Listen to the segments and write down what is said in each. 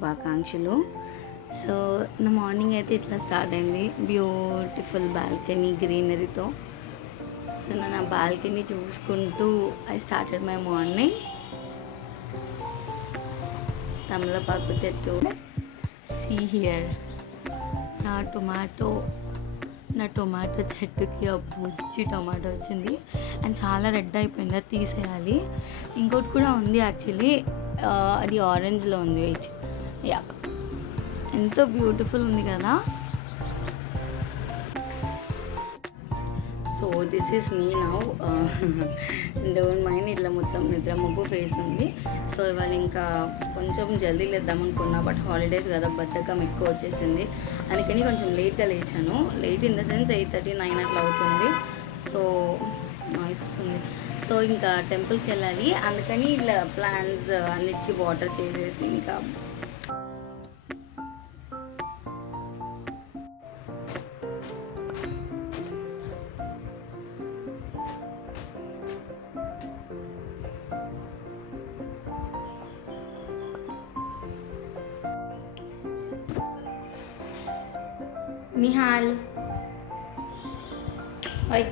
శుభాకాంక్షలు. సో నా మార్నింగ్ అయితే ఇట్లా స్టార్ట్ అయింది, బ్యూటిఫుల్ బాల్కనీ గ్రీనరీతో. సో నేను ఆ బాల్కనీ చూసుకుంటూ ఐ స్టార్టెడ్ మై మార్నింగ్. తమలపాకు చెట్టు, సీ హియర్ నా టొమాటో చెట్టుకి బుజ్జి టొమాటో వచ్చింది అండ్ చాలా రెడ్ అయిపోయింది, అది తీసేయాలి. ఇంకోటి కూడా ఉంది యాక్చువల్లీ, అది ఆరెంజ్లో ఉంది. వెయిట్, యా, ఎంతో బ్యూటిఫుల్ ఉంది కదా. So this is me now, don't mind. ఇట్లా మొత్తం నిద్ర మబ్బు ఫేస్ ఉంది. సో ఇవాళ ఇంకా కొంచెం జల్దీ లేద్దాం అనుకున్నా, బట్ హాలిడేస్ కదా, బద్ధకం ఎక్కువ వచ్చేసింది. అందుకని కొంచెం లేట్గా లేచాను. లేట్ ఇన్ ద సెన్స్ 8:30, 9 అట్లా అవుతుంది. సో నాయిస్ వస్తుంది. సో ఇంకా టెంపుల్కి వెళ్ళాలి, అందుకని ఇట్లా ప్లాంట్స్ అన్నిటికీ వాటర్ చేసేసి ఇంకా నిహాల్ ఓయ్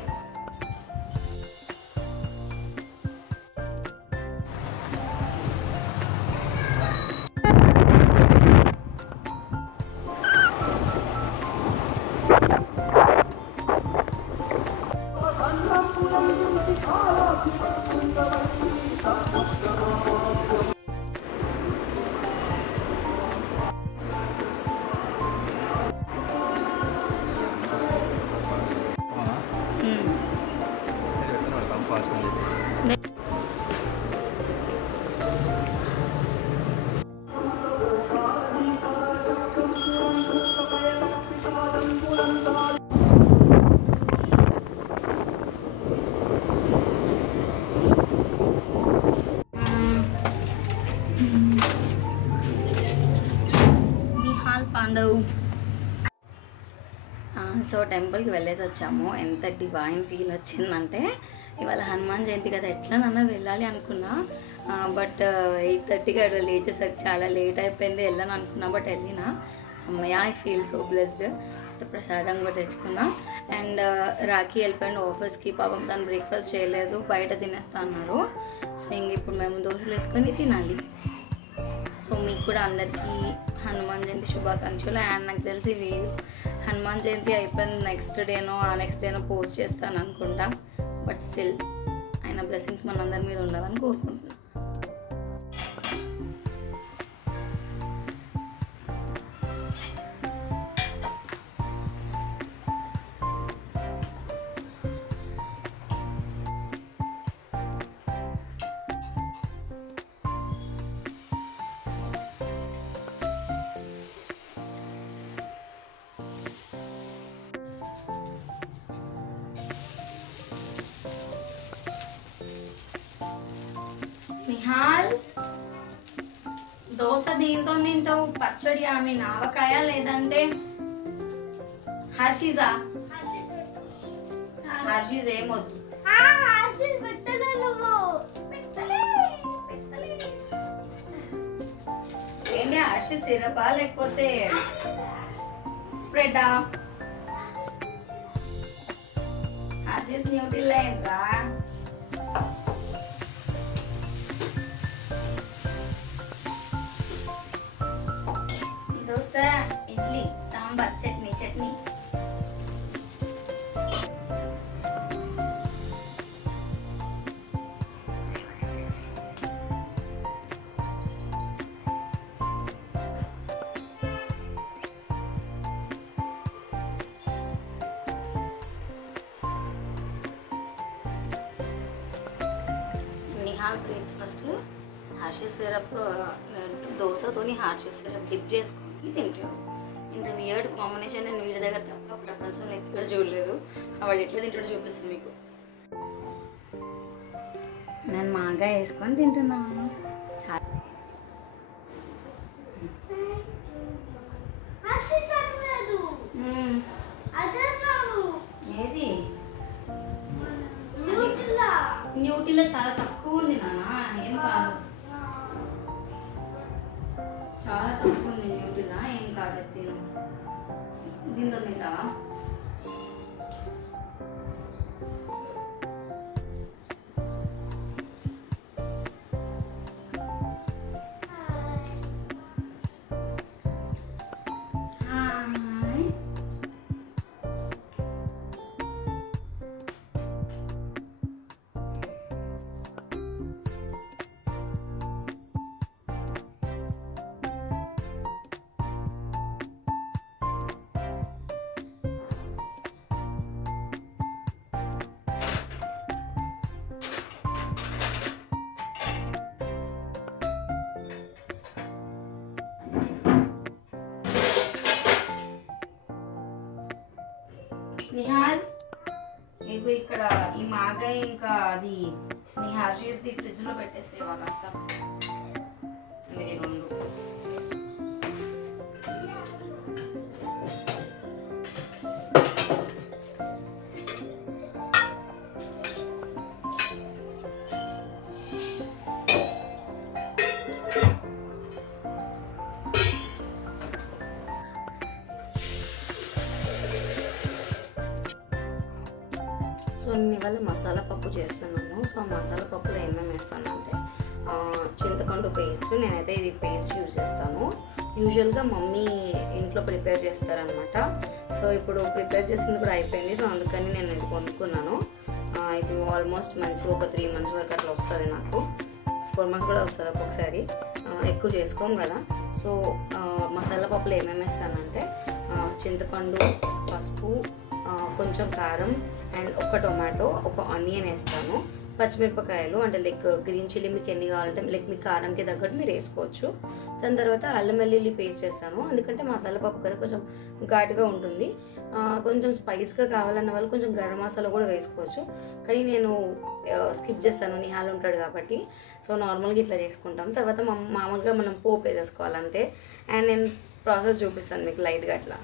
పాండవ్. సో టెంపుల్కి వెళ్ళేసి వచ్చాము. ఎంత డివైన్ ఫీల్ వచ్చిందంటే, ఇవాళ హనుమాన్ జయంతి కదా, ఎట్లనన్నా వెళ్ళాలి అనుకున్నా, బట్ 8:30కి అట్లా లేచేసరికి చాలా లేట్ అయిపోయింది. వెళ్ళాను అనుకున్నా, బట్ వెళ్ళినా. అమ్మయ్య, ఐ ఫీల్ సో బ్లెస్డ్. ప్రసాదం కూడా తెచ్చుకున్నా. అండ్ రాఖీ వెళ్ళిపోయింది ఆఫీస్కి. పాపం తను బ్రేక్ఫాస్ట్ చేయలేదు, బయట తినేస్తా అన్నారు. సో ఇంక ఇప్పుడు మేము దోశలు వేసుకొని తినాలి. సో మీకు కూడా అందరికీ హనుమాన్ జయంతి శుభాకాంక్షలు. అండ్ నాకు తెలిసి వీడియో హనుమాన్ జయంతి అయిపోయింది నెక్స్ట్ డేనో పోస్ట్ చేస్తాను అనుకుంటా. బట్ స్టిల్ ఆయన బ్లెస్సింగ్స్ మనందరి మీద ఉండాలని కోరుకుంటున్నాను. నిహాల్, దోశ దీంతో తింటావు? పచ్చడి ఆమె ఆవకాయ లేదంటే హర్షీజా? హర్షీజ్ ఏమొద్దు. ఏంటి హర్షీజ్ సిరపా లేకపోతే స్ప్రెడా? హర్షీజ్ న్యూట్రిల్ ఏంట్రా? Dosa, idli, sambar, chutney. Nihal breakfast Hershey syrup, దోశతోని హార్షీ సిరప్ డిప్ చేసుకొని తింటాడు. ఇంత వియర్డ్ కాంబినేషన్ నేను వీడి దగ్గర తప్ప ప్రపంచంలో ఎక్కడ చూడలేదు. వాడు ఎట్లా తింటాడో చూపిస్తాను మీకు. నేను మాగా వేసుకొని తింటున్నాను. చాలా ఏది న్యూట్రిలో చాలా తక్కువ ఉంది నాన్న, ఏం కాదు, చాలా తక్కువ. ఉంటుంది కదా. నిహాల్ ఇగో ఇక్కడ ఈ మాగాయ ఇంకా అది నీ హర్షీస్ది ఫ్రిడ్జ్లో పెట్టేసేవా కాస్త. ఇది రెండు సో నేను ఇవాళ మసాలా పప్పు చేస్తున్నాను. సో మసాలా పప్పులో ఏమేమి వేస్తానంటే చింతపండు పేస్ట్, నేనైతే ఇది పేస్ట్ యూజ్ చేస్తాను. యూజువల్గా మమ్మీ ఇంట్లో ప్రిపేర్ చేస్తారనమాట. సో ఇప్పుడు ప్రిపేర్ చేసింది కూడా అయిపోయింది. సో అందుకని నేను ఇది కొనుక్కున్నాను. ఇది ఆల్మోస్ట్ మంచిగా ఒక 3 months వరకు అట్లా వస్తుంది నాకు. 4 months కూడా వస్తుంది ఒక్కొక్కసారి, ఎక్కువ చేసుకోం కదా. సో మసాలా పప్పులో ఏమేమి వేస్తానంటే చింతపండు, పసుపు, కొంచెం కారం అండ్ ఒక టొమాటో, ఒక ఆనియన్ వేస్తాను, పచ్చిమిరపకాయలు అంటే లైక్ గ్రీన్ చిల్లీ మీకు ఎన్ని కావాలంటే లైక్ మీ కారంకి తగ్గట్టు మీరు వేసుకోవచ్చు. దాని తర్వాత అల్లం వెల్లుల్లి పేస్ట్ వేస్తాను, ఎందుకంటే మసాలా పప్పు కదా కొంచెం ఘాటుగా ఉంటుంది. కొంచెం స్పైస్గా కావాలన్న వాళ్ళు కొంచెం గరం మసాలా కూడా వేసుకోవచ్చు, కానీ నేను స్కిప్ చేస్తాను, నిహాల్ ఉంటాడు కాబట్టి. సో నార్మల్గా ఇట్లా చేసుకుంటాం. తర్వాత మామూలుగా మనం పోపు వేసేసుకోవాలి అంతే. అండ్ నేను ప్రాసెస్ చూపిస్తాను మీకు లైట్గా అట్లా.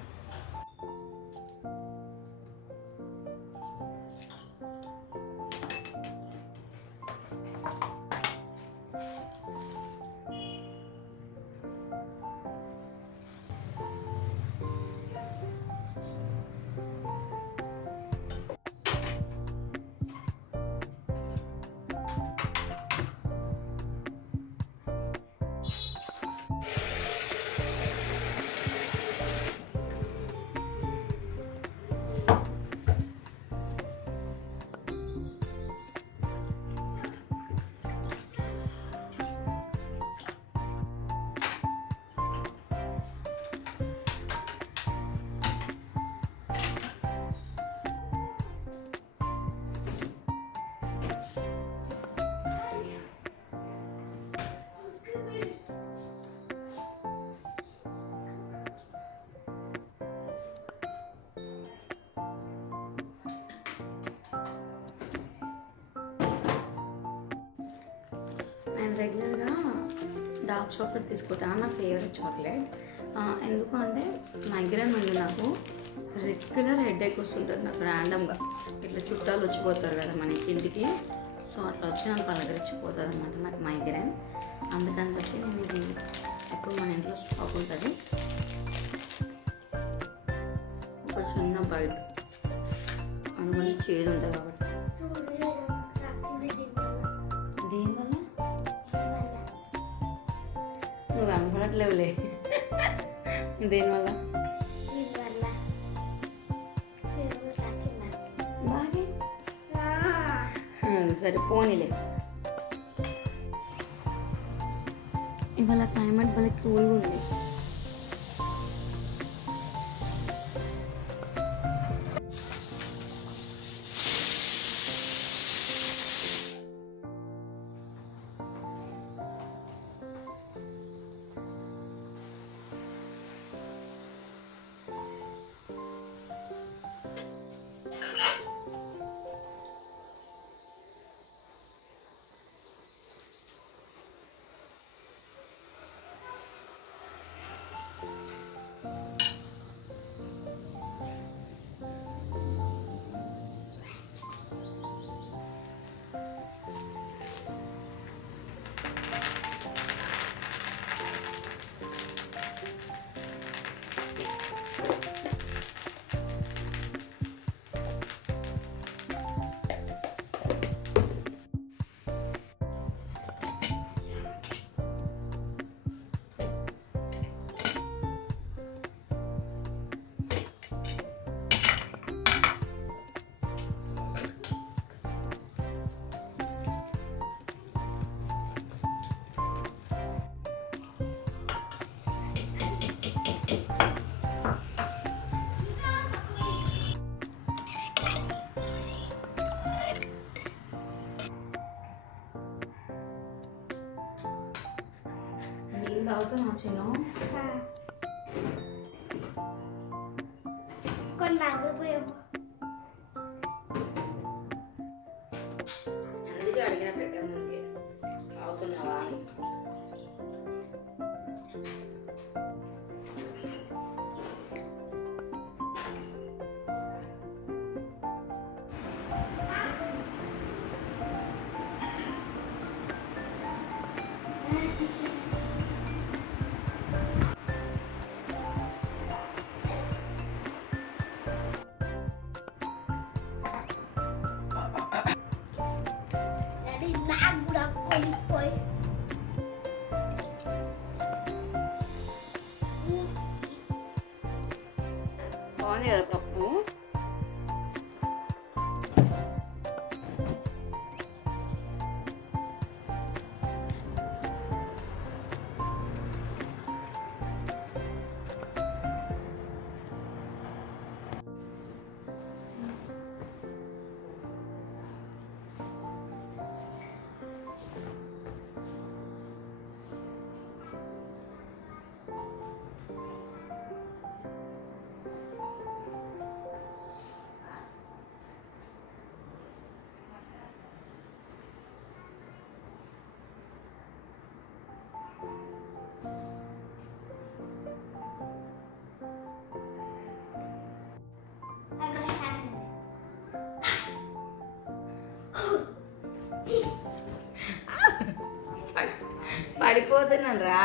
నేను రెగ్యులర్గా డార్క్ చాక్లెట్ తీసుకుంటాను, నా ఫేవరెట్ చాక్లెట్. ఎందుకు అంటే మైగ్రేన్ ఉంది నాకు, రెగ్యులర్ హెడేక్ వస్తుంటుంది నాకు ర్యాండమ్గా. ఇట్లా చుట్టాలు వచ్చిపోతారు కదా మన ఇంటికి, సో అట్లా వచ్చి నాకు పలకరించిపోతుంది అనమాట నాకు మైగ్రేన్. అందుకని చెప్పి నేను ఇది ఎప్పుడు మన ఇంట్లో స్టాక్ ఉంటుంది. ఒక చిన్న బయట అందుకని చేదు ఉంటుంది కాబట్టి. దీనివల్ల నువ్వు కనపడట్లేవులే. దేనివల్ల సరే పోనీలే. ఇవాళ క్లైమేట్ భలే కూల్గా ఉంది. నీళ్ళు తాగుతున్నా చిన్న అందుకే అడిగిన పెట్టాను ముందుకే తాగుతున్నావా అని. బాగుంది కదా పప్పు. పడిపోతున్నాను రా.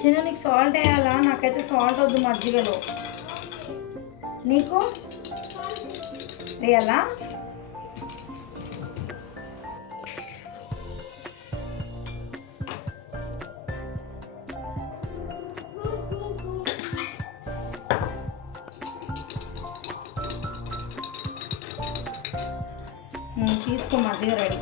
చిన్న నీకు సాల్ట్ వేయాలా? నాకైతే సాల్ట్ వద్దు మజ్జిగలో. నీకు వేయాలా? తీసుకో మజ్జిగ రెడీ.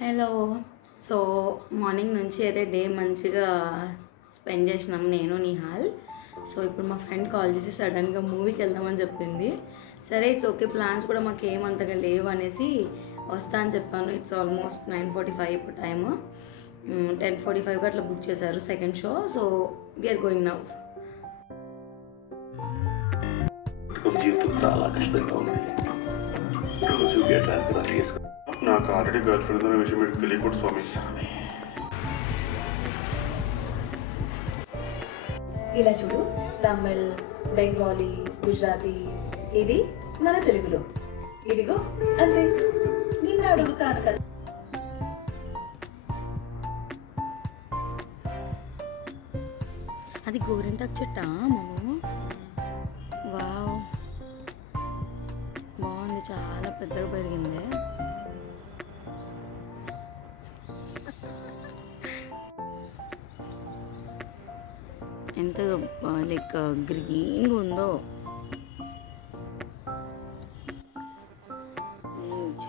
హలో. సో మార్నింగ్ నుంచి అయితే డే మంచిగా స్పెండ్ చేసినాం నేను నిహాల్. సో ఇప్పుడు మా ఫ్రెండ్ కాల్ చేసి సడన్గా మూవీకి వెళ్దామని చెప్పింది. సరే ఇట్స్ ఓకే, ప్లాన్స్ కూడా మాకు ఏమంతగా లేవు అనేసి వస్తా అని చెప్పాను. ఇట్స్ ఆల్మోస్ట్ 9:45 ఇప్పుడు టైము. 10:45కి అట్లా బుక్ చేశారు second show. So we're going now. జీవితం చాలా కష్టంగా ఉంది. రోజు గేటానికి రన్ చేసుకుని నాకు ఆల్రెడీ గర్ల్ ఫ్రెండ్ అనే విషయం మీకు తెలియకూడదు స్వామి. ఇలా చూడు, తమిళ్, బెంగాలీ, గుజరాతీ, ఇది మన తెలుగులో. ఇదిగో అంతే. నిన్న అడుగుతాను కదా. అది గోరింటాకు చెట్టా మమ్ము? వావ్, బాగుంది, చాలా పెద్దగా పెరిగింది. ఎంత లైక్ గ్రీన్గా ఉందో.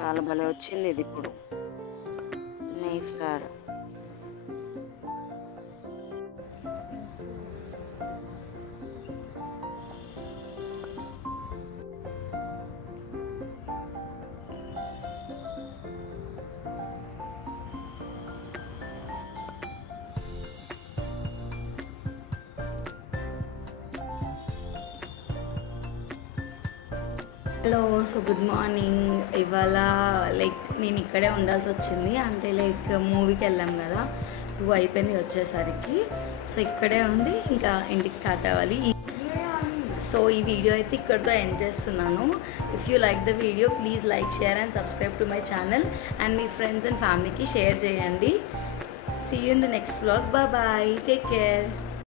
చాలా భలే వచ్చింది ఇది ఇప్పుడు Mayflower. Hello, so good morning. ఇవాళ లైక్ నేను ఇక్కడే ఉండాల్సి వచ్చింది, అంటే లైక్ మూవీకి వెళ్ళాం కదా, 2 అయిపోయింది వచ్చేసరికి. సో ఇక్కడే ఉండి ఇంకా ఇంటికి స్టార్ట్ అవ్వాలి. సో ఈ వీడియో అయితే ఇక్కడితో ఎండ్ చేస్తున్నాను. If you like the video please like, share and subscribe to my channel and మీ ఫ్రెండ్స్ అండ్ ఫ్యామిలీకి షేర్ చేయండి. See you in the next vlog. Bye bye, take care.